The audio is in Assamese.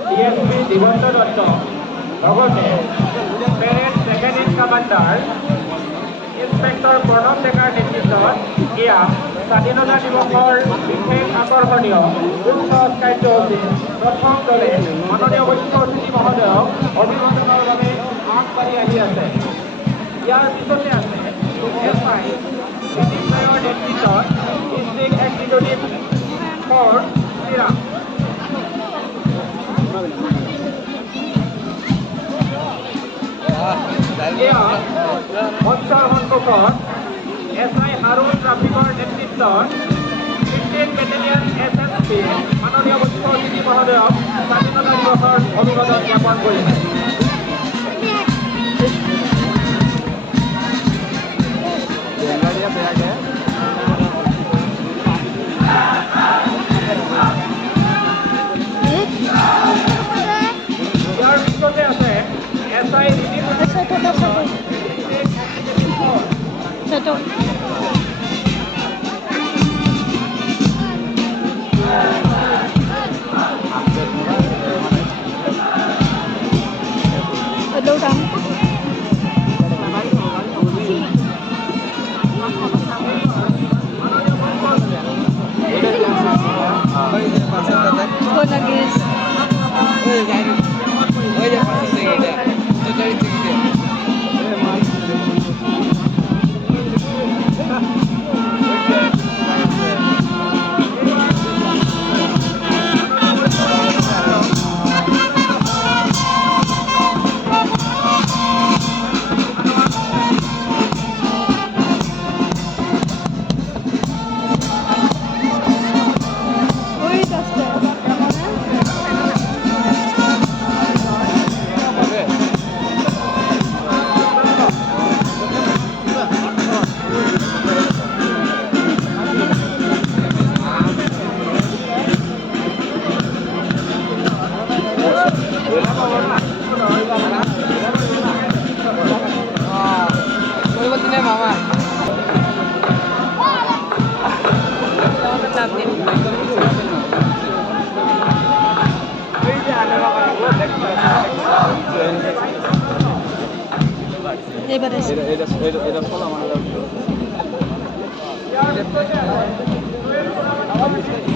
ডিএসপি দিগন্ত দত্ত লগতে parade second in commander inspector Pranab ডেকাৰ নেতৃত্বত এয়া স্বাধীনতা দিৱসৰ বিশেষ আকৰ্ষণীয় উৎসৱ কাৰ্যসূচী প্ৰথম দলে মাননীয় মুখ্য অতিথি মহোদয়ক অভিবাদনৰ বাবে আগবাঢ়ি আহি আছে। ইয়াৰ পিছতে আছে এছআই বিদিত ৰায়ৰ নেতৃত্বত ডিষ্ট্ৰিক্ট এক্সিকিউটিভ ফৰ চিৰাং। এয়া মঞ্চৰ সন্মুখত এছআই হাৰুণ ট্ৰাফিকৰ নেতৃত্বত 15 বেটেলিয়ন এছএছপি মাননীয় মুখ্য অতিথি মহোদয়ক স্বাধীনতা দিৱসৰ অভিবাদন জ্ঞাপন কৰিছে। ইয়াৰ পিছতে আছে SI lâu lắm. Con lagi. Mama. Ini